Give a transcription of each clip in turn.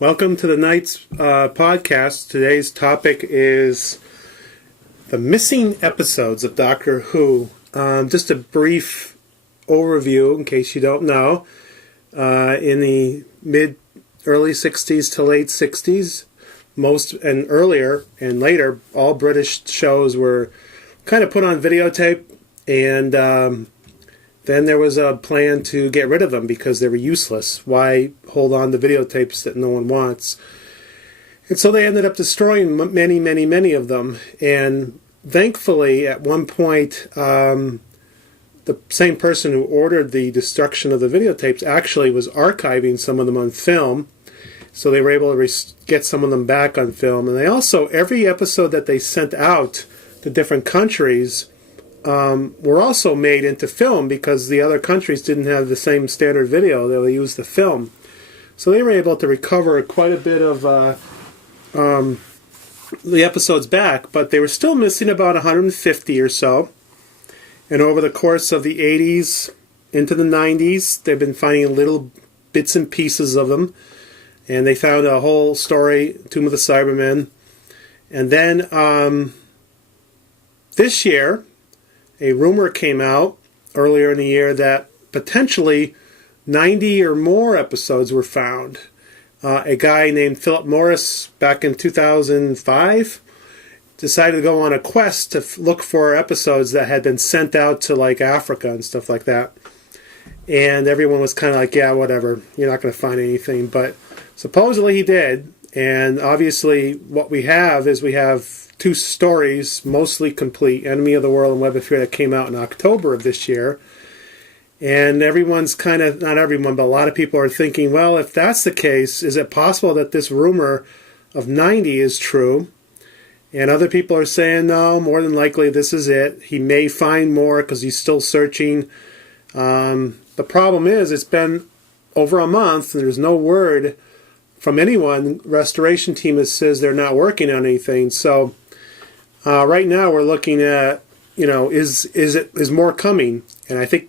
Welcome to the Night's podcast. Today's topic is the missing episodes of Doctor Who. Just a brief overview, in case you don't know. In the early 60s to late 60s, most and earlier and later, all British shows were kind of put on videotape, and then there was a plan to get rid of them because they were useless. Why hold on to videotapes that no one wants? And so they ended up destroying many of them. And thankfully, at one point, the same person who ordered the destruction of the videotapes actually was archiving some of them on film. So they were able to get some of them back on film. And they also, every episode that they sent out to different countries were also made into film because the other countries didn't have the same standard video. They would use the film. So they were able to recover quite a bit of the episodes back, but they were still missing about 150 or so. And over the course of the 80s into the 90s, they've been finding little bits and pieces of them. And they found a whole story, Tomb of the Cybermen. And then this year, a rumor came out earlier in the year that potentially 90 or more episodes were found. A guy named Philip Morris, back in 2005, decided to go on a quest to look for episodes that had been sent out to like Africa and stuff like that. And everyone was kind of like, yeah, whatever, you're not going to find anything. But supposedly he did. And obviously what we have is we have two stories, mostly complete, Enemy of the World and Web of Fear, that came out in October of this year. And everyone's kind of, not everyone, but a lot of people are thinking, well, if that's the case, is it possible that this rumor of 90 is true? And other people are saying, no, more than likely this is it. He may find more because he's still searching. The problem is it's been over a month and there's no word from anyone. Restoration team says they're not working on anything. So right now we're looking at, is more coming? And I think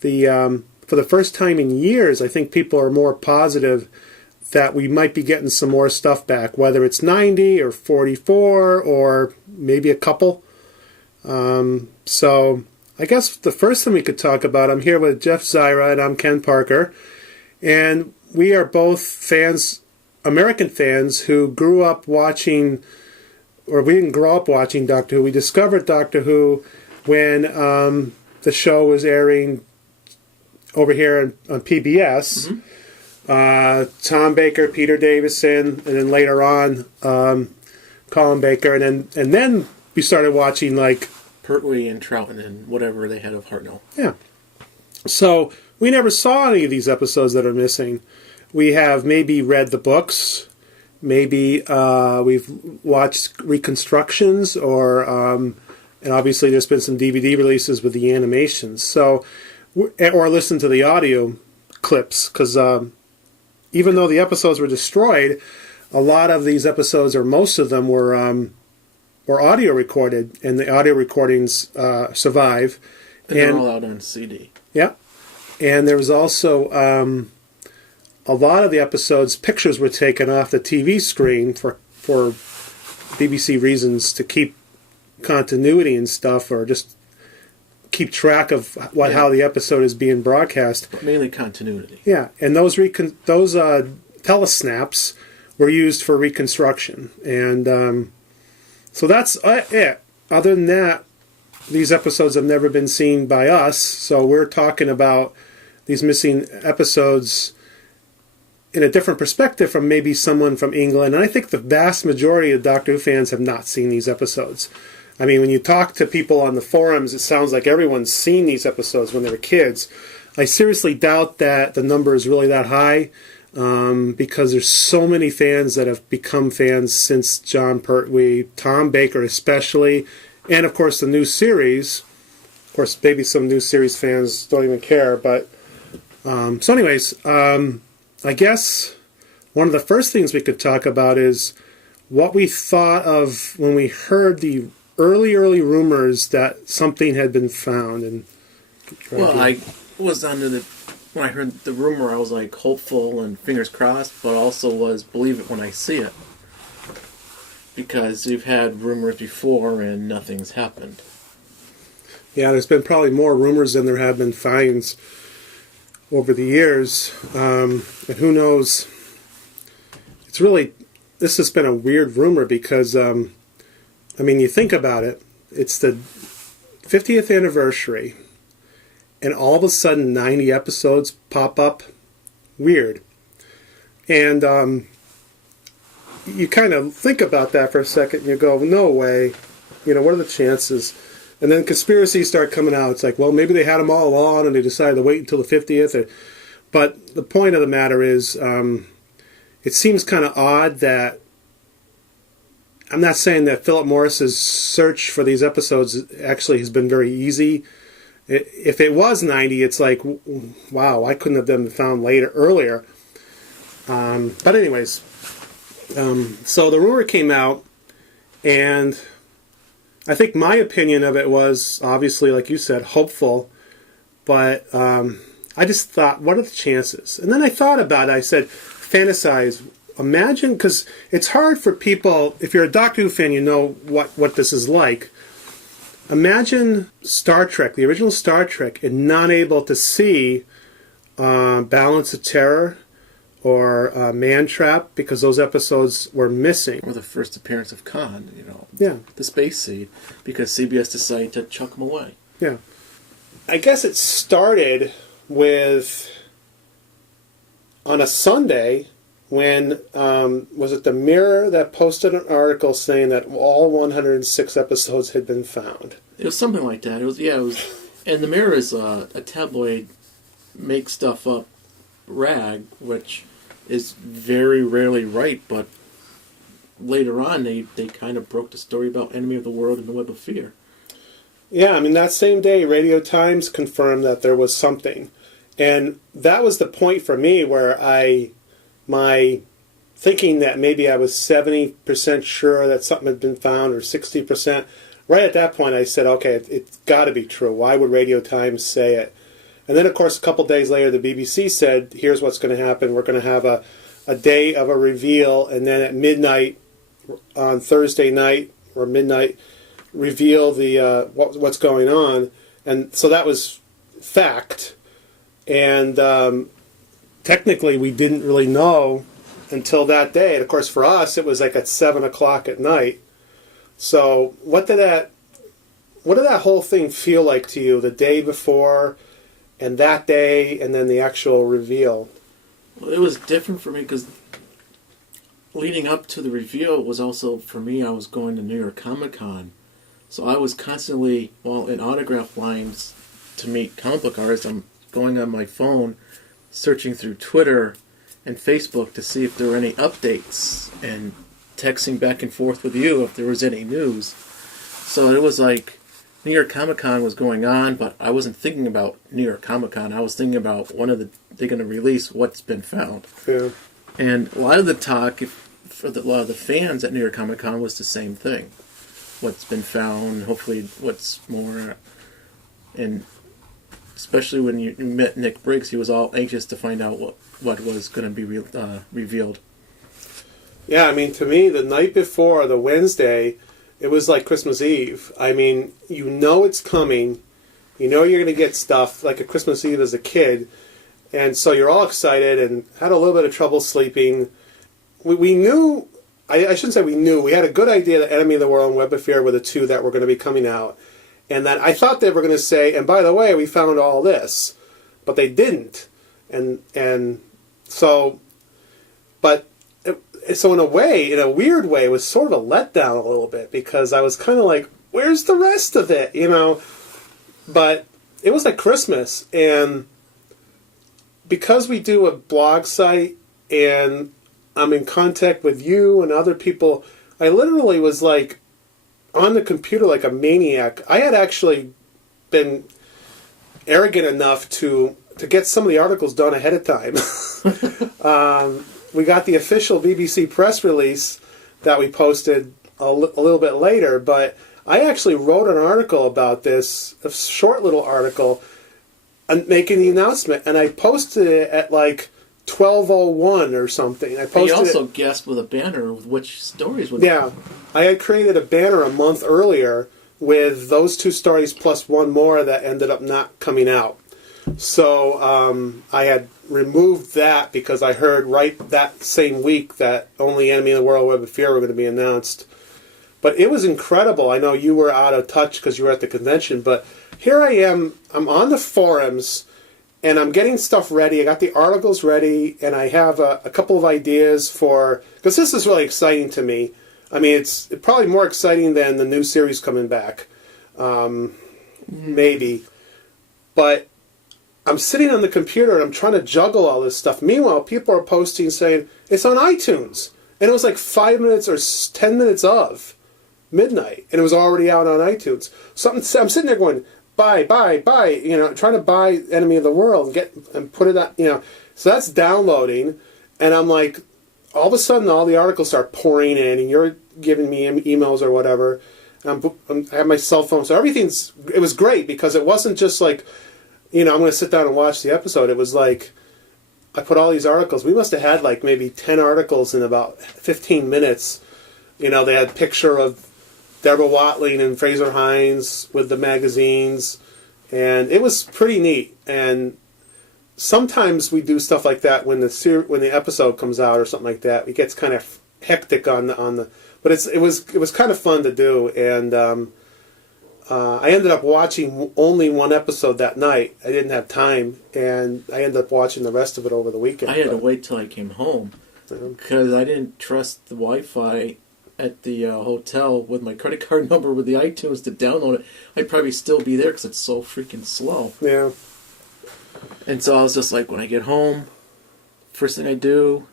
for the first time in years, I think people are more positive that we might be getting some more stuff back, whether it's 90 or 44 or maybe a couple. So I guess the first thing we could talk about, I'm here with Jeff Zyra and I'm Ken Parker, and we are both fans, American fans, who grew up watching, or we didn't grow up watching Doctor Who. We discovered Doctor Who when the show was airing over here on PBS. Mm-hmm. Tom Baker, Peter Davison, and then later on Colin Baker, and then we started watching like Pertwee and Troughton and whatever they had of Hartnell. Yeah. So we never saw any of these episodes that are missing. We have maybe read the books, maybe we've watched reconstructions, or and obviously there's been some DVD releases with the animations. So, or listened to the audio clips, because even though the episodes were destroyed, a lot of these episodes, or most of them, were audio recorded, and the audio recordings survive. And they're all out on CD. Yeah. And there was also a lot of the episodes, pictures were taken off the TV screen for BBC reasons, to keep continuity and stuff, or just keep track of how the episode is being broadcast. But mainly continuity. Yeah, and those telesnaps were used for reconstruction, and so that's it. Other than that, these episodes have never been seen by us, so we're talking about these missing episodes in a different perspective from maybe someone from England. And I think the vast majority of Doctor Who fans have not seen these episodes. I mean, when you talk to people on the forums, it sounds like everyone's seen these episodes when they were kids. I seriously doubt that the number is really that high, because there's so many fans that have become fans since Jon Pertwee, Tom Baker especially, and of course the new series. Of course, maybe some new series fans don't even care, but so anyways, I guess one of the first things we could talk about is what we thought of when we heard the early rumors that something had been found. And well, I was under the when I heard the rumor, I was like hopeful and fingers crossed, but also was believe it when I see it. Because you've had rumors before and nothing's happened. Yeah, there's been probably more rumors than there have been finds over the years. And who knows? This has been a weird rumor because, you think about it. It's the 50th anniversary, and all of a sudden 90 episodes pop up. Weird. And you kind of think about that for a second, and you go, no way. What are the chances? And then conspiracies start coming out. It's like, well, maybe they had them all along, and they decided to wait until the 50th. But the point of the matter is, it seems kind of odd that, I'm not saying that Philip Morris's search for these episodes actually has been very easy. If it was 90, it's like, wow, why couldn't have been found earlier? But anyways, so the rumor came out, and I think my opinion of it was, obviously, like you said, hopeful, but I just thought, what are the chances? And then I thought about it. I said, fantasize. Imagine, because it's hard for people, if you're a Doctor Who fan, you know what this is like. Imagine Star Trek, the original Star Trek, and not able to see Balance of Terror or Man Trap because those episodes were missing. Or the first appearance of Khan, Yeah. the Space Seed, because CBS decided to chuck him away. Yeah. I guess it started with, on a Sunday, when, was it the Mirror that posted an article saying that all 106 episodes had been found? It was something like that. It was, and the Mirror is a tabloid, make stuff up rag, which is very rarely right, but later on they kind of broke the story about Enemy of the World and the Web of Fear. Yeah, that same day, Radio Times confirmed that there was something. And that was the point for me where my thinking that maybe I was 70% sure that something had been found, or 60%. Right at that point, I said, okay, it's got to be true. Why would Radio Times say it? And then, of course, a couple days later, the BBC said, here's what's going to happen. We're going to have a day of a reveal, and then at midnight on Thursday night, or midnight, reveal the what's going on. And so that was fact. And technically, we didn't really know until that day. And, of course, for us, it was like at 7 o'clock at night. So what did that whole thing feel like to you the day before and that day and then the actual reveal? Well, it was different for me because leading up to the reveal was also, for me, I was going to New York Comic Con. So I was constantly, in autograph lines to meet comic book artists, I'm going on my phone, searching through Twitter and Facebook to see if there were any updates and texting back and forth with you if there was any news. So it was like New York Comic Con was going on, but I wasn't thinking about New York Comic Con. I was thinking about they're going to release what's been found. Yeah. And a lot of the talk for a lot of the fans at New York Comic Con was the same thing. What's been found, hopefully what's more. And especially when you met Nick Briggs, he was all anxious to find out what was going to be revealed. Yeah, to me, the night before, the Wednesday, it was like Christmas Eve. It's coming. You're going to get stuff like a Christmas Eve as a kid. And so you're all excited and had a little bit of trouble sleeping. We knew, I shouldn't say we knew, we had a good idea that Enemy of the World and Web of Fear were the two that were going to be coming out. And that I thought they were going to say, and by the way, we found all this. But they didn't. And so, but... So in a weird way, it was sort of a letdown a little bit because I was kind of like, where's the rest of it, But it was like Christmas, and because we do a blog site and I'm in contact with you and other people, I literally was like on the computer like a maniac. I had actually been arrogant enough to get some of the articles done ahead of time. We got the official BBC press release that we posted a little bit later, but I actually wrote an article about this, a short little article, making the announcement, and I posted it at like 12:01 or something. I But posted you also it. guessed with a banner with which stories would. Yeah, I had created a banner a month earlier with those 2 stories plus one more that ended up not coming out. So I had removed that because I heard right that same week that only Enemy of the World Web of Fear were going to be announced. But it was incredible. I know you were out of touch because you were at the convention, but here I am. I'm on the forums, and I'm getting stuff ready. I got the articles ready, and I have a couple of ideas for... Because this is really exciting to me. I mean, it's probably more exciting than the new series coming back. Maybe. But I'm sitting on the computer, and I'm trying to juggle all this stuff. Meanwhile, people are posting saying, it's on iTunes. And it was like 5 minutes or 10 minutes of midnight, and it was already out on iTunes. So I'm sitting there going, buy, trying to buy Enemy of the World and put it on, So that's downloading, and I'm like, all of a sudden, all the articles start pouring in, and you're giving me emails or whatever. And I have my cell phone, so it was great because it wasn't just like, I'm going to sit down and watch the episode. It was like, I put all these articles. We must have had like maybe 10 articles in about 15 minutes. They had a picture of Deborah Watling and Fraser Hines with the magazines, and it was pretty neat. And sometimes we do stuff like that when the episode comes out or something like that. It gets kind of hectic on the, but it was kind of fun to do. And I ended up watching only one episode that night. I didn't have time, and I ended up watching the rest of it over the weekend. I had to wait till I came home because I didn't trust the Wi-Fi at the hotel with my credit card number with the iTunes to download it. I'd probably still be there because it's so freaking slow. Yeah. And so I was just like, when I get home, first thing I do,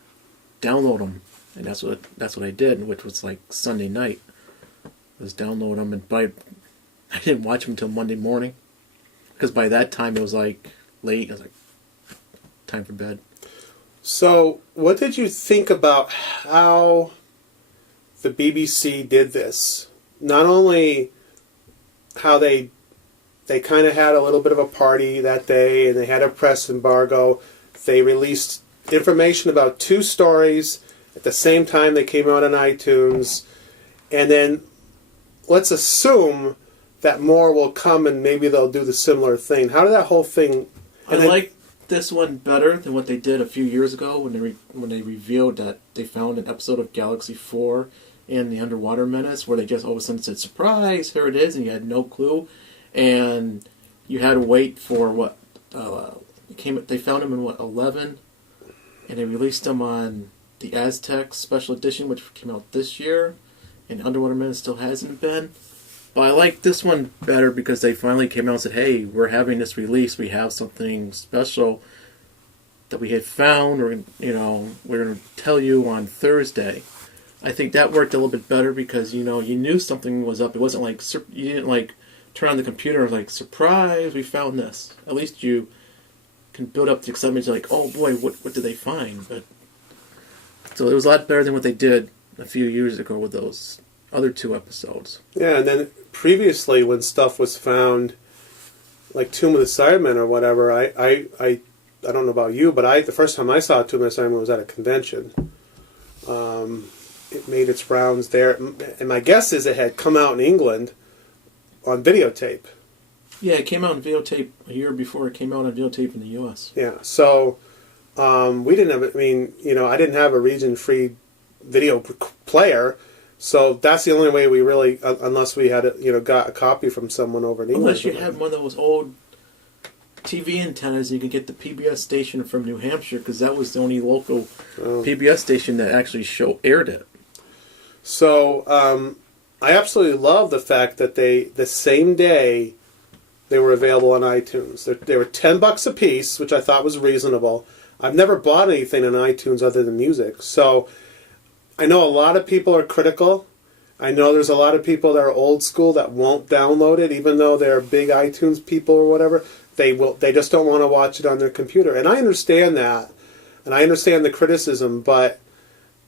download them, and that's what I did, which was like Sunday night. Was download them, and I didn't watch them until Monday morning because by that time it was like late. I was like, time for bed. So, what did you think about how the BBC did this? Not only how they kind of had a little bit of a party that day, and they had a press embargo. They released information about 2 stories at the same time they came out on iTunes, and then let's assume that more will come, and maybe they'll do the similar thing. How did that whole thing? I like this one better than what they did a few years ago when they revealed that they found an episode of Galaxy 4 in the Underwater Menace where they just all of a sudden said, surprise, here it is, and you had no clue. And you had to wait for what they found them in 11, and they released them on the Aztec Special Edition, which came out this year, and Underwater Menace still hasn't been. But I like this one better because they finally came out and said, hey, we're having this release, we have something special that we had found, or we're going to tell you on Thursday. I think that worked a little bit better because you knew something was up. It wasn't like you didn't like turn on the computer and like, surprise, we found this. At least you can build up the excitement. You're like, oh boy, what did they find? But so it was a lot better than what they did a few years ago with those other 2 episodes. Yeah, and then previously when stuff was found, like Tomb of the Cybermen or whatever, I don't know about you, but the first time I saw Tomb of the Cybermen was at a convention. It made its rounds there, and my guess is it had come out in England on videotape. Yeah, it came out on videotape a year before it came out on videotape in the U.S. Yeah, so we didn't have. I didn't have a region-free video player, so that's the only way we really, unless we had got a copy from someone over in England. Unless you had one of those old TV antennas, and you could get the PBS station from New Hampshire because that was the only local PBS station that actually aired it. So I absolutely love the fact that the same day they were available on iTunes. They were $10 a piece, which I thought was reasonable. I've never bought anything on iTunes other than music. So I know a lot of people are critical. I know there's a lot of people that are old school that won't download it, even though they're big iTunes people or whatever. They just don't want to watch it on their computer. And I understand that. And I understand the criticism, but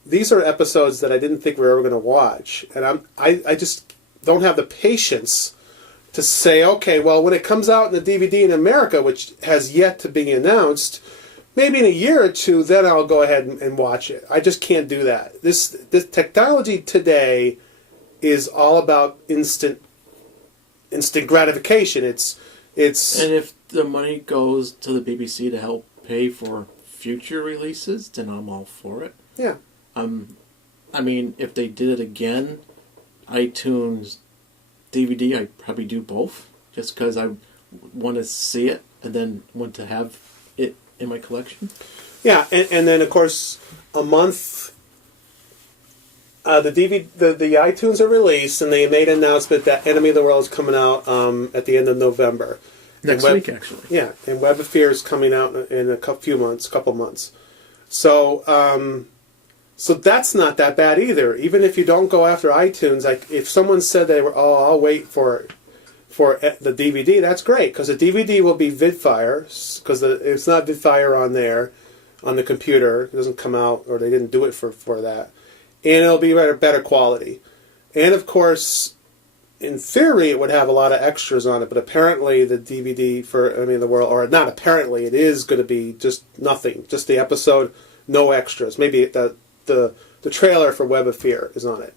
these are episodes that I didn't think we were ever going to watch. And I just don't have the patience to say, okay, well, when it comes out in the DVD in America, which has yet to be announced, maybe in a year or two, then I'll go ahead and watch it. I just can't do that. This technology today is all about instant gratification. It's And if the money goes to the BBC to help pay for future releases, then I'm all for it. yeah. I mean, if they did it again, iTunes, DVD, I'd probably do both, just because I want to see it and then want to have it in my collection. Yeah, and then of course a month. The iTunes are released, and they made an announcement that Enemy of the World is coming out at the end of November. Next week, actually. Yeah, and Web of Fear is coming out in a couple months. So, so that's not that bad either. Even if you don't go after iTunes, like if someone said they were, I'll wait for the DVD, that's great, because the DVD will be Vidfire, because it's not Vidfire on there, on the computer. It doesn't come out, or they didn't do it for that. And it'll be better quality. And of course, in theory, it would have a lot of extras on it, but apparently the DVD for Enemy of the World, or not apparently, it is going to be just nothing. Just the episode, no extras. Maybe the trailer for Web of Fear is on it.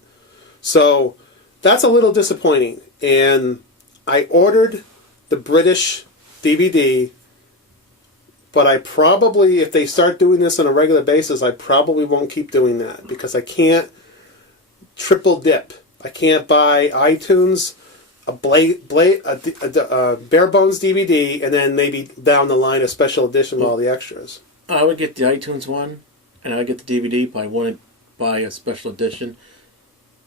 So that's a little disappointing. And I ordered the British DVD, but I probably, if they start doing this on a regular basis, I probably won't keep doing that, because I can't triple dip. I can't buy iTunes, a bare bones DVD, and then maybe down the line a special edition with all the extras. I would get the iTunes one, and I would get the DVD, but I wouldn't buy a special edition.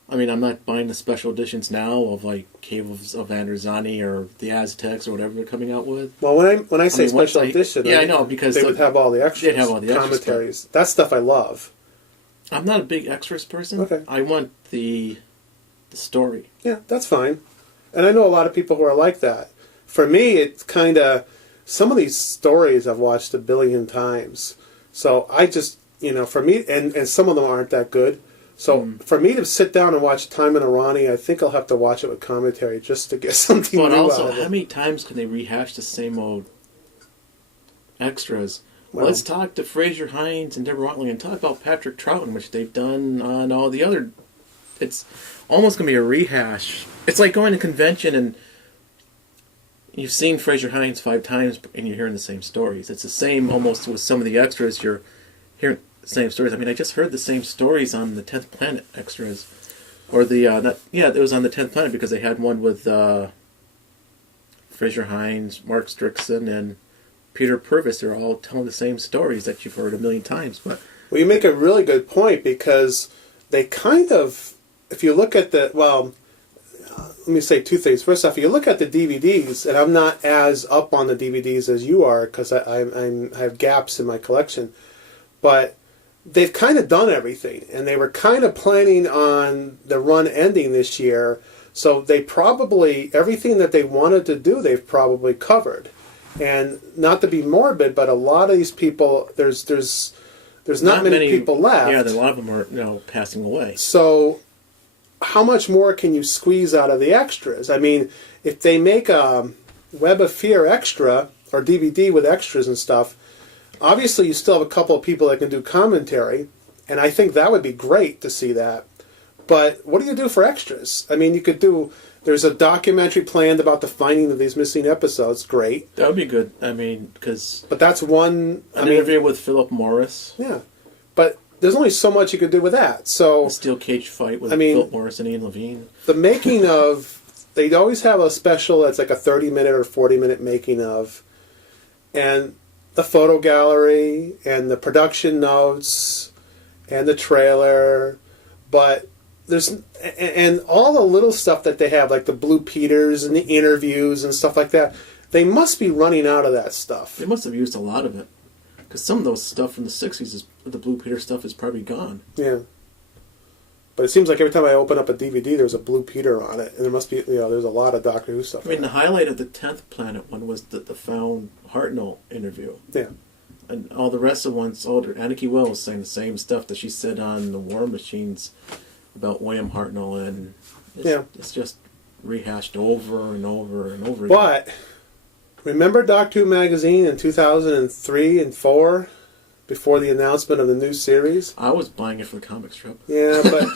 I mean, I'm not buying the special editions now of like Caves of Androzani or the Aztecs or whatever they're coming out with. Well, when I say special edition, I know, because they would have all the extras, they'd have all the extras, commentaries. That stuff I love. I'm not a big extras person. Okay. I want the story. Yeah, that's fine. And I know a lot of people who are like that. For me, it's kind of, some of these stories I've watched a billion times. So I just, for me, and some of them aren't that good. So for me to sit down and watch Time in Irani, I think I'll have to watch it with commentary just to get something but new also, out of it. how many times can they rehash the same old extras? Well, Let's talk to Fraser Hines and Deborah Watley and talk about Patrick Troughton, which they've done on all the other. It's almost going to be a rehash. It's like going to a convention and you've seen Fraser Hines 5 times and you're hearing the same stories. It's the same almost with some of the extras. You're hearing the same stories. I mean, I just heard the same stories on the 10th Planet extras. Or the, it was on the 10th Planet because they had one with Fraser Hines, Mark Strickson, and Peter Purvis. They're all telling the same stories that you've heard a million times. But well, you make a really good point, because they kind of, if you look at let me say two things. First off, you look at the DVDs, and I'm not as up on the DVDs as you are, because I have gaps in my collection, but they've kind of done everything, and they were kind of planning on the run ending this year, so they probably, everything that they wanted to do, they've probably covered. And not to be morbid, but a lot of these people, there's not many people left. Yeah, a lot of them are passing away. So how much more can you squeeze out of the extras? I mean, if they make a Web of Fear extra, or DVD with extras and stuff, obviously you still have a couple of people that can do commentary, and I think that would be great to see that. But what do you do for extras? I mean, you could do, there's a documentary planned about the finding of these missing episodes. Great. That would be good. I mean, because... But that's one... An interview with Philip Morris. Yeah. But there's only so much you could do with that. So a steel cage fight with Philip Morris and Ian Levine. The making of... They always have a special that's like a 30-minute or 40-minute making of. And the photo gallery and the production notes and the trailer. But there's... And all the little stuff that they have, like the Blue Peters and the interviews and stuff like that, they must be running out of that stuff. They must have used a lot of it. Because some of those stuff from the 60s, the Blue Peter stuff is probably gone. Yeah. But it seems like every time I open up a DVD, there's a Blue Peter on it. And there must be, there's a lot of Doctor Who stuff. I mean, the highlight of the 10th Planet one was the found Hartnell interview. Yeah. And all the rest of ones older. Anarchy Wells saying the same stuff that she said on the War Machines about William Hartnell. And it's just rehashed over and over and over again. But remember Doctor Who magazine in 2003 and 4, before the announcement of the new series? I was buying it for the comic strip. Yeah, but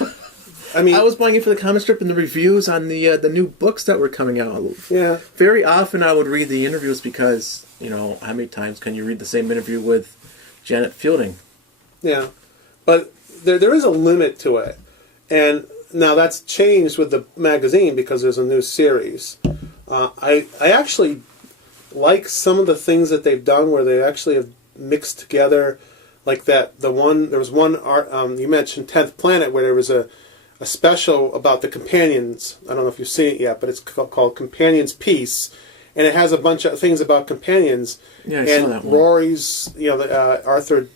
I mean, I was buying it for the comic strip and the reviews on the new books that were coming out. yeah, Very often I would read the interviews because, how many times can you read the same interview with Janet Fielding? yeah. But there is a limit to it, and now that's changed with the magazine because there's a new series. I actually like some of the things that they've done where they actually have mixed together, like there was one art, you mentioned 10th Planet, where there was a special about the Companions. I don't know if you've seen it yet, but it's called Companions Peace, and it has a bunch of things about Companions. Yeah, I and saw that one. Rory's, Arthur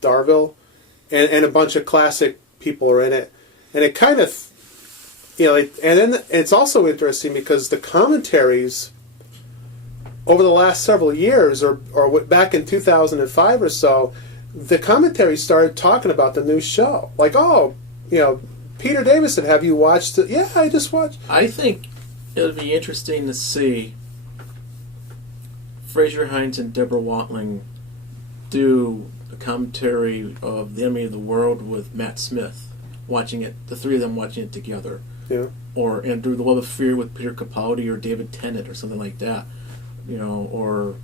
Darvill, and a bunch of classic people are in it, and it kind of, and then it's also interesting because the commentaries over the last several years, or back in 2005 or so, the commentaries started talking about the new show. Like, Peter Davison, have you watched it? Yeah, I just watched. I think it would be interesting to see Fraser Hines and Deborah Watling do a commentary of The Enemy of the World with Matt Smith, watching it, the three of them watching it together. Yeah. And do The Web of Fear with Peter Capaldi or David Tennant or something like that. Or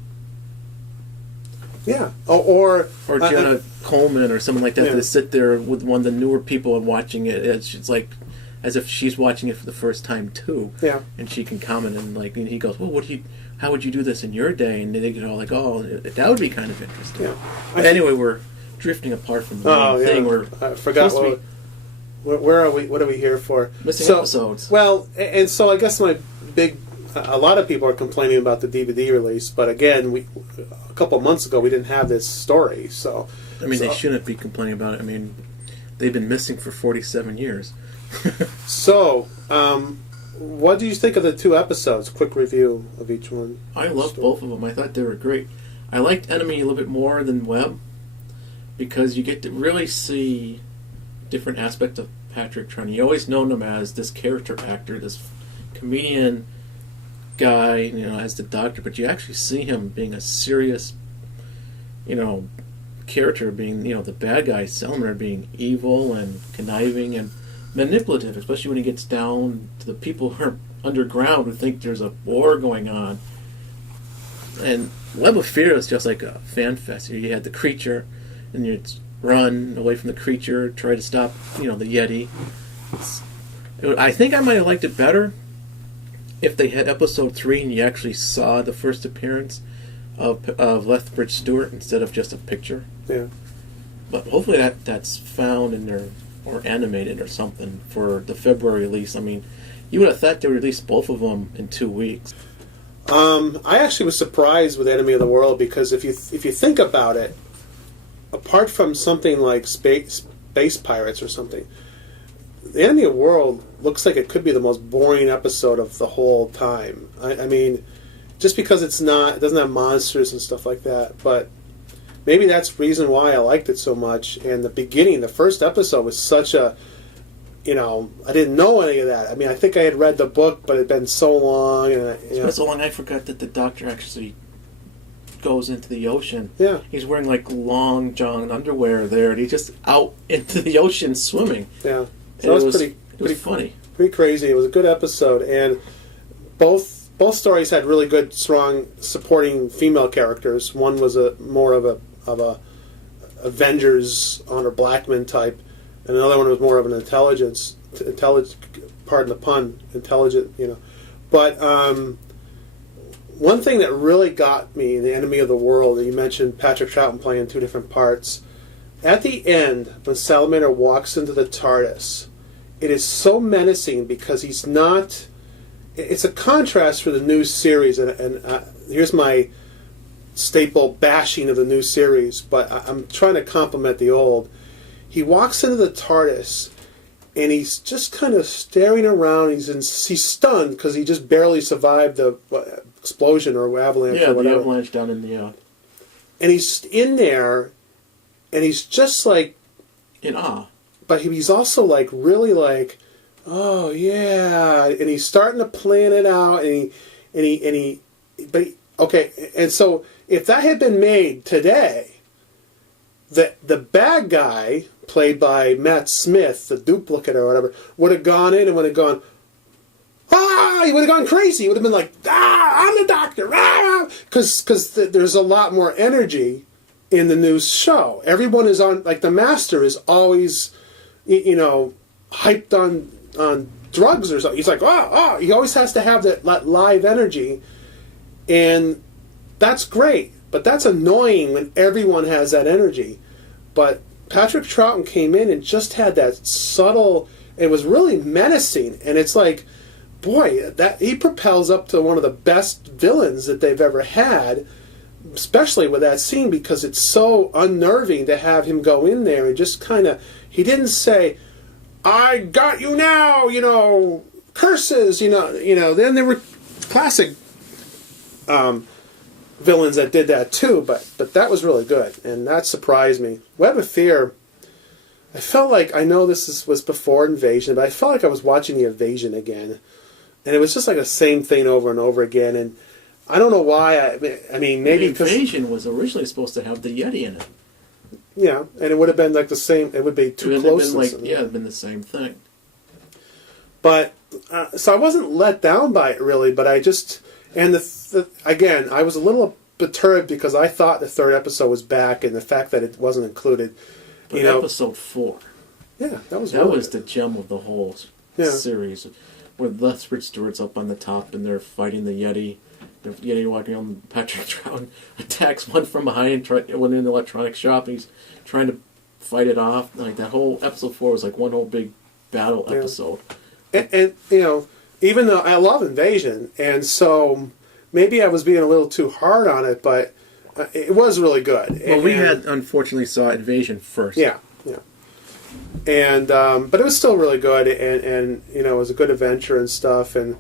Yeah. Or Jenna Coleman or something like that. Yeah. To sit there with one of the newer people and watching it. It's like as if she's watching it for the first time too. Yeah. And she can comment and he goes, well, how would you do this in your day? And they get all like, oh, that would be kind of interesting. Yeah. But anyway, we're drifting apart from the main thing. We're I forgot supposed to where are we? What are we here for? missing episodes. Well, and so I guess a lot of people are complaining about the DVD release, but again, a couple of months ago we didn't have this story, so. They shouldn't be complaining about it. They've been missing for 47 years. So, what do you think of the 2 episodes? Quick review of each one. I loved both of them. I thought they were great. I liked Enemy a little bit more than Webb because you get to really see different aspects of Patrick Troughton. You always known him as this character actor, this comedian guy, as the Doctor, but you actually see him being a serious, character, being, the bad guy, Selmer, being evil and conniving and manipulative, especially when he gets down to the people who are underground who think there's a war going on. And Web of Fear is just like a fan fest. You had the creature, and you run away from the creature, try to stop, the Yeti. I think I might have liked it better if they had episode 3 and you actually saw the first appearance of Lethbridge Stewart instead of just a picture. Yeah. But hopefully that's found in there or animated or something for the February release. You would have thought they would release both of them in 2 weeks. I actually was surprised with Enemy of the World because if you think about it, apart from something like Space Pirates or something, The Enemy of the World looks like it could be the most boring episode of the whole time. Just because it doesn't have monsters and stuff like that, but maybe that's the reason why I liked it so much. And the first episode was such a, I didn't know any of that. I think I had read the book, but it had been so long. And It's been so long I forgot that the Doctor actually goes into the ocean. Yeah. He's wearing like long john underwear there, and he's just out into the ocean swimming. Yeah. So it was funny. Pretty crazy. It was a good episode, and both stories had really good, strong supporting female characters. One was more of a Avengers Honor Blackman type, and another one was more of an intelligent, pardon the pun, intelligent. But one thing that really got me in The Enemy of the World, and you mentioned Patrick Troughton playing 2 different parts. At the end, when Salamander walks into the TARDIS, it is so menacing because he's not. It's a contrast for the new series, and here's my staple bashing of the new series, but I'm trying to compliment the old. He walks into the TARDIS, and he's just kind of staring around. He's stunned because he just barely survived the explosion or avalanche or whatever. The avalanche down in the... And he's in there, and he's just like... in awe. But he's also like really like, oh yeah, and he's starting to plan it out, okay, and so if that had been made today, the bad guy played by Matt Smith, the duplicate or whatever, would have gone in and would have gone, he would have gone crazy. He would have been like, I'm the doctor, because there's a lot more energy in the new show. Everyone is on, like the Master is always, hyped on drugs or something. He's like, he always has to have that live energy, and that's great. But that's annoying when everyone has that energy. But Patrick Troughton came in and just had that subtle, it was really menacing, and it's like, boy, that he propels up to one of the best villains that they've ever had, especially with that scene, because it's so unnerving to have him go in there and just kind of, he didn't say, I got you now, curses, then there were classic villains that did that too, but that was really good, and that surprised me. Web of Fear, I felt like, I know this was before Invasion, but I felt like I was watching the Invasion again, and it was just like the same thing over and over again, and I don't know why. I mean, maybe because Invasion was originally supposed to have the Yeti in it. Yeah, and it would have been like the same. It would be too close. It'd been the same thing. But so I wasn't let down by it really, but I just again I was a little perturbed because I thought the third episode was back, and the fact that it wasn't included. But episode 4. Yeah, that was the gem of the whole series, where Lethbridge Stewart's up on the top and they're fighting the Yeti. The Yeti walking on, Patrick Troughton attacks one from behind, one in the electronics shop, and he's trying to fight it off. Like that whole episode 4 was like one whole big battle episode. And even though I love Invasion, and so maybe I was being a little too hard on it, but it was really good. Well, we had unfortunately saw Invasion first. Yeah. And but it was still really good, and it was a good adventure and stuff. And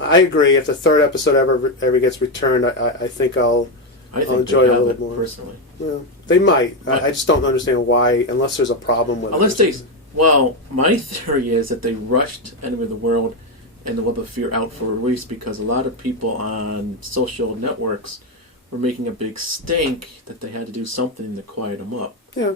I agree. If the third episode ever gets returned, I think I'll enjoy it a little more. Personally, yeah, they might. I just don't understand why, unless there's a problem with it. Well, my theory is that they rushed Enemy of the World and the Web of Fear out for release because a lot of people on social networks were making a big stink that they had to do something to quiet them up. Yeah.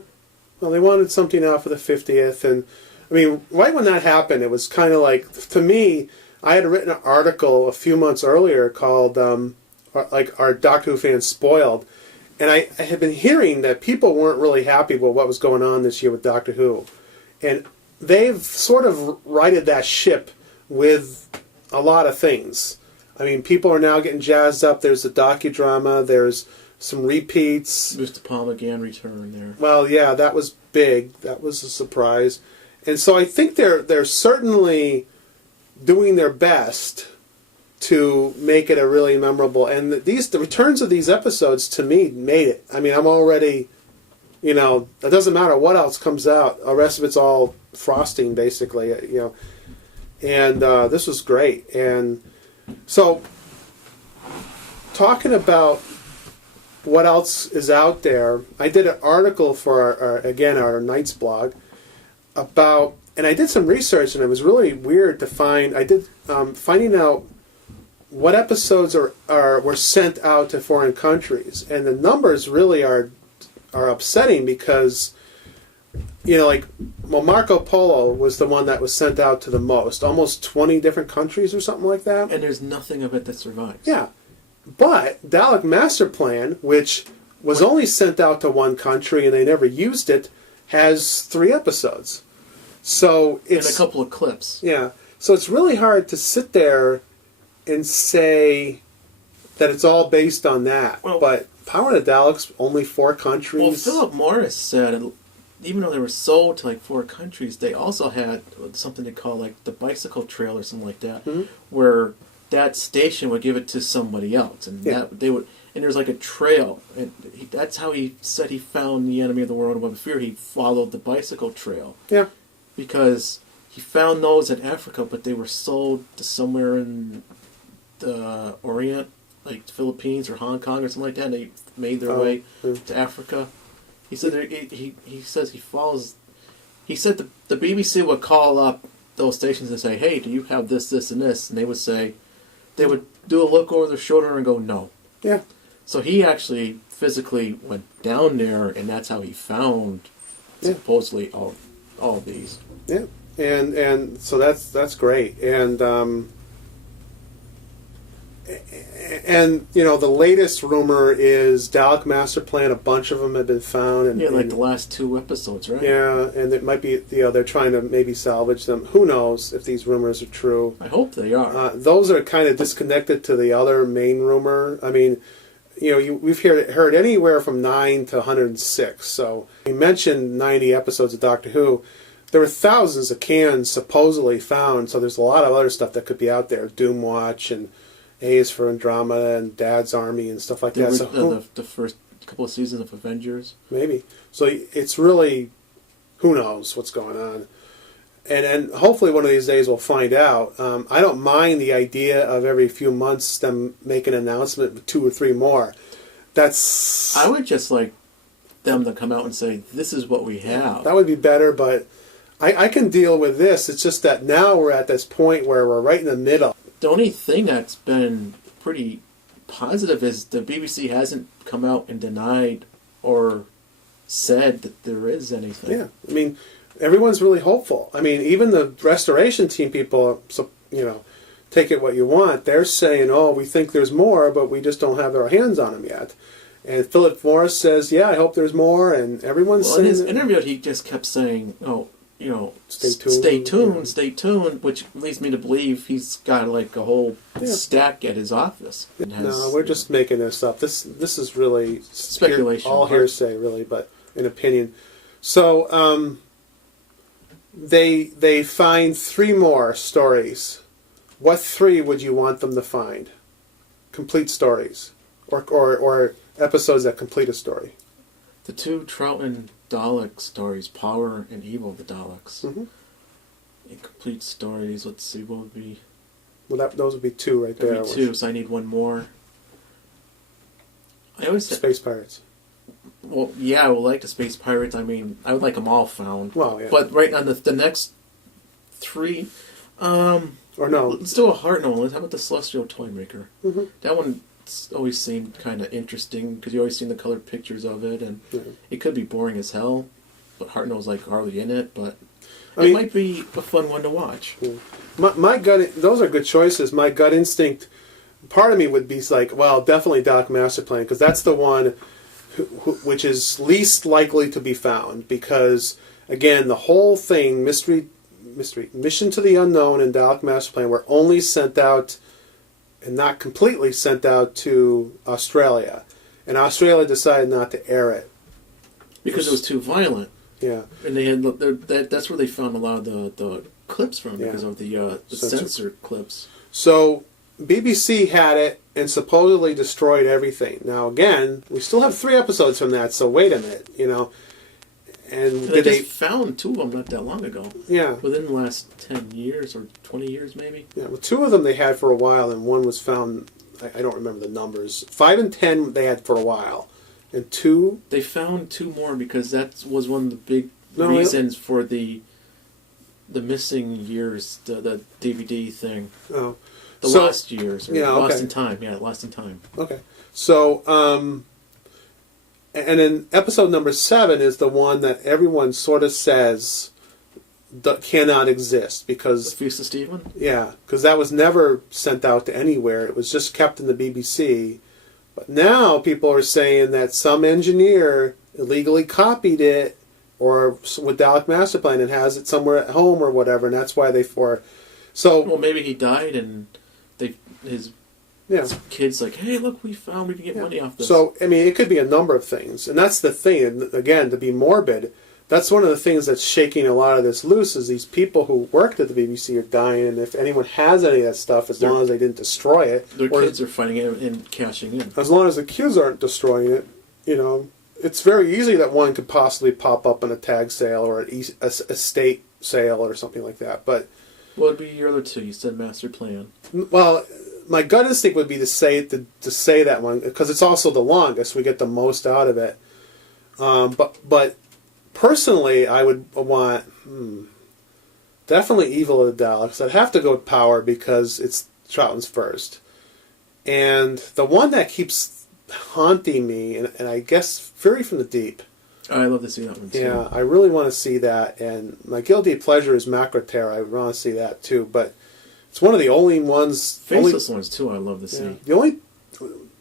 Well, they wanted something out for the 50th, and I mean, right when that happened, it was kind of like, to me, I had written an article a few months earlier called, our Doctor Who fans spoiled, and I had been hearing that people weren't really happy with what was going on this year with Doctor Who, and they've sort of righted that ship with a lot of things. I mean, people are now getting jazzed up. There's the docudrama, there's some repeats. Mr. Paul McGann return there. Well, yeah, that was big. That was a surprise. And so I think they're certainly doing their best to make it a really memorable. And the returns of these episodes, to me, made it. I mean, I'm already, it doesn't matter what else comes out. The rest of it's all frosting, basically, And this was great. And so, talking about what else is out there, I did an article for our Knights blog about, and I did some research, and it was really weird to find. I did finding out what episodes were sent out to foreign countries, and the numbers really are upsetting because, Marco Polo was the one that was sent out to the most, almost 20 different countries or something like that. And there's nothing of it that survives. Yeah. But Dalek Master Plan, which was only sent out to one country and they never used it, has 3 episodes. So it's... And a couple of clips. Yeah. So it's really hard to sit there and say that it's all based on that. Well, but Power of the Daleks, only 4 countries. Well, Philip Morris said, even though they were sold to 4 countries, they also had something they call the bicycle trail or something like that, where that station would give it to somebody else, and and there's a trail, and that's how he said he found the Enemy of the World and Web of Fear. He followed the bicycle trail, because he found those in Africa, but they were sold to somewhere in the Orient, like the Philippines or Hong Kong or something like that. And they made their way to Africa. He said he says he follows. He said the BBC would call up those stations and say, "Hey, do you have this, this, and this?" And they would say, they would do a look over their shoulder and go, "No." Yeah. So he actually physically went down there, and that's how he found supposedly all of these. Yeah. And so that's great. And you know, the latest rumor is Dalek Master Plan. A bunch of them have been found, and like the last 2 episodes, right? Yeah, and it might be, you know, they're trying to maybe salvage them. Who knows if these rumors are true? I hope they are. Those are kind of disconnected to the other main rumor. I mean, you know, we've heard anywhere from 9 to 106. So we mentioned 90 episodes of Doctor Who. There were thousands of cans supposedly found, so there's a lot of other stuff that could be out there. Doomwatch and A is for Andromeda and Dad's Army and stuff like that. So the first couple of seasons of Avengers. Maybe. So it's really, who knows what's going on. And hopefully one of these days we'll find out. I don't mind the idea of every few months them make an announcement with 2 or 3 more. I would just like them to come out and say, "This is what we have." That would be better, but I can deal with this. It's just that now we're at this point where we're right in the middle. The only thing that's been pretty positive is the BBC hasn't come out and denied or said that there is anything. Yeah, I mean, everyone's really hopeful. I mean, even the restoration team people, you know, take it what you want. They're saying, "Oh, we think there's more, but we just don't have our hands on them yet." And Philip Morris says, "Yeah, I hope there's more." And everyone's saying, in his interview, he just kept saying, "Oh, you know, stay tuned, stay tuned," which leads me to believe he's got like a whole stack at his office. No, we're just making this up. This is really speculation, all hearsay, really, but an opinion. So they find 3 more stories. What 3 would you want them to find? Complete stories, or episodes that complete a story. The 2 Troughton Dalek stories, Power and Evil of the Daleks. Mm-hmm. Incomplete stories. Let's see, what would be? Well, those would be 2 right there. There'd be 2, so I need 1 more. I always say, Space Pirates. Well, yeah, I would like the Space Pirates. I mean, I would like them all found. Well, yeah. But right on the next 3, or no, let's do a Hartnell. How about the Celestial Toymaker? Mm-hmm. That one always seemed kind of interesting because you always seen the colored pictures of it, and it could be boring as hell. But Hartnell's like hardly in it, but it might be a fun one to watch. Yeah. My gut, those are good choices. My gut instinct, part of me would be like, well, definitely Dalek Master Plan, because that's the one which is least likely to be found. Because again, the whole thing, Mission to the Unknown and Dalek Master Plan were only sent out, and not completely sent out, to Australia, and Australia decided not to air it because it was too violent. Yeah, and they had that's where they found a lot of the clips from because of the censored clips. So BBC had it and supposedly destroyed everything. Now again, we still have 3 episodes from that. So wait a minute, you know. And they found 2 of them not that long ago. Yeah, within the last 10 years or 20 years, maybe. Yeah, well, 2 of them they had for a while, and 1 was found. I don't remember the numbers. 5 and 10 they had for a while, and 2 they found 2 more because that was one of the big reasons for the missing years, the DVD thing. Oh, lost years, or lost okay. in time. Yeah, lost in time. Okay, so and then episode number 7 is the one that everyone sort of says cannot exist because The Feast of Stephen? Yeah, because that was never sent out to anywhere. It was just kept in the BBC. But now people are saying that some engineer illegally copied it, or with Dalek Master Plan, and has it somewhere at home or whatever, and that's why well, maybe he died and his kids like, hey, look, we can get money off this. So, I mean, it could be a number of things. And that's the thing, and again, to be morbid, that's one of the things that's shaking a lot of this loose, is these people who worked at the BBC are dying, and if anyone has any of that stuff, as long as they didn't destroy it... Their kids are finding it and cashing in. As long as the kids aren't destroying it, you know, it's very easy that one could possibly pop up in a tag sale or an estate sale or something like that, but... What would be your other 2? You said Master Plan. Well, my gut instinct would be to say that one, because it's also the longest. We get the most out of it. But personally, I would want... definitely Evil of the Daleks. I'd have to go with Power because it's Troughton's first. And the one that keeps haunting me, and I guess Fury from the Deep. I love to see that one too. Yeah, I really want to see that. And my guilty pleasure is Macroterror. I want to see that too. But it's one of the only ones... Faceless ones too, I love to see. Yeah, the only...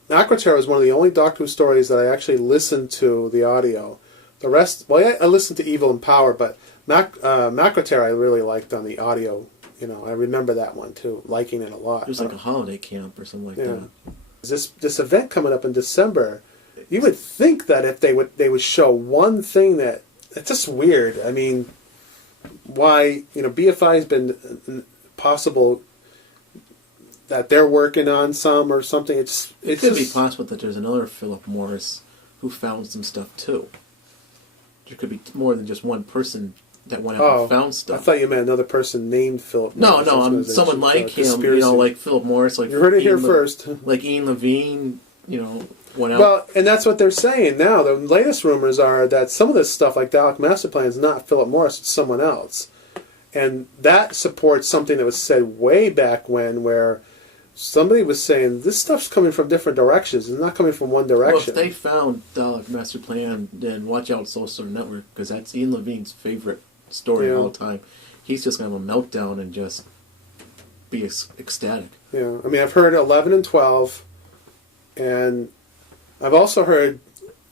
Macroterror is one of the only Doctor Who stories that I actually listened to the audio. The rest... Well, I listened to Evil and Power, but Macroterror I really liked on the audio. You know, I remember that one too, liking it a lot. It was like a holiday camp or something like that. This event coming up in December, you would think that if they would show one thing that... It's just weird. I mean, why... You know, BFI has been possible... that they're working on some or something. It could be possible that there's another Philip Morris who found some stuff too. There could be more than just one person that went out and found stuff. I thought you meant another person named Philip Morris. No, someone like him, you know, like Philip Morris. Like you heard it here first. Like Ian Levine, you know, went out. Well, and that's what they're saying now. The latest rumors are that some of this stuff, like Dalek Master Plan, is not Philip Morris, it's someone else. And that supports something that was said way back when, where somebody was saying, this stuff's coming from different directions. It's not coming from one direction. Well, if they found Dalek Master Plan, then watch out Soul Stone Network, because that's Ian Levine's favorite story of all time. He's just going to have a meltdown and just be ecstatic. Yeah, I mean, I've heard 11 and 12, and I've also heard,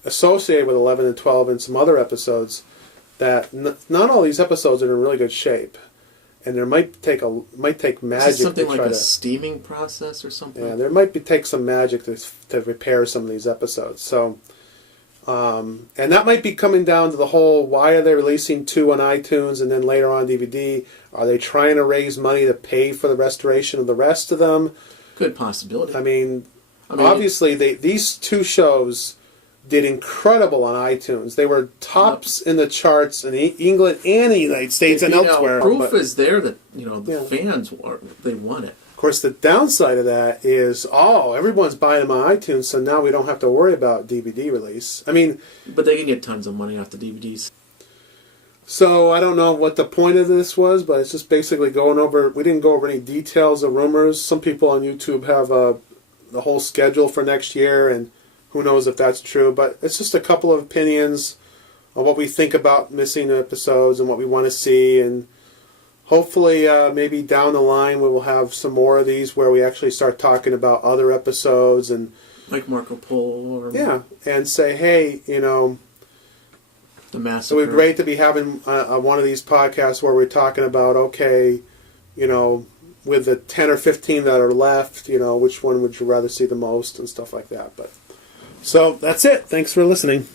associated with 11 and 12 and some other episodes, that not all these episodes are in really good shape. And there might take magic. Is it something to like try a to, steaming process or something? Yeah, there might take some magic to repair some of these episodes. So, and that might be coming down to the whole: why are they releasing 2 on iTunes and then later on DVD? Are they trying to raise money to pay for the restoration of the rest of them? Good possibility. I mean obviously these 2 shows did incredible on iTunes. They were tops in the charts in England and the United States and elsewhere. Proof is there that the fans they want it. Of course, the downside of that is, everyone's buying them on iTunes, so now we don't have to worry about DVD release. I mean, but they can get tons of money off the DVDs. So I don't know what the point of this was, but it's just basically going over. We didn't go over any details of rumors. Some people on YouTube have the whole schedule for next year, and who knows if that's true, but it's just a couple of opinions on what we think about missing episodes and what we want to see, and hopefully maybe down the line we will have some more of these where we actually start talking about other episodes and like Marco Polo and say, hey, the Massacre. So it'd be great to be having one of these podcasts where we're talking about, with the 10 or 15 that are left, which one would you rather see the most and stuff like that. But so that's it. Thanks for listening.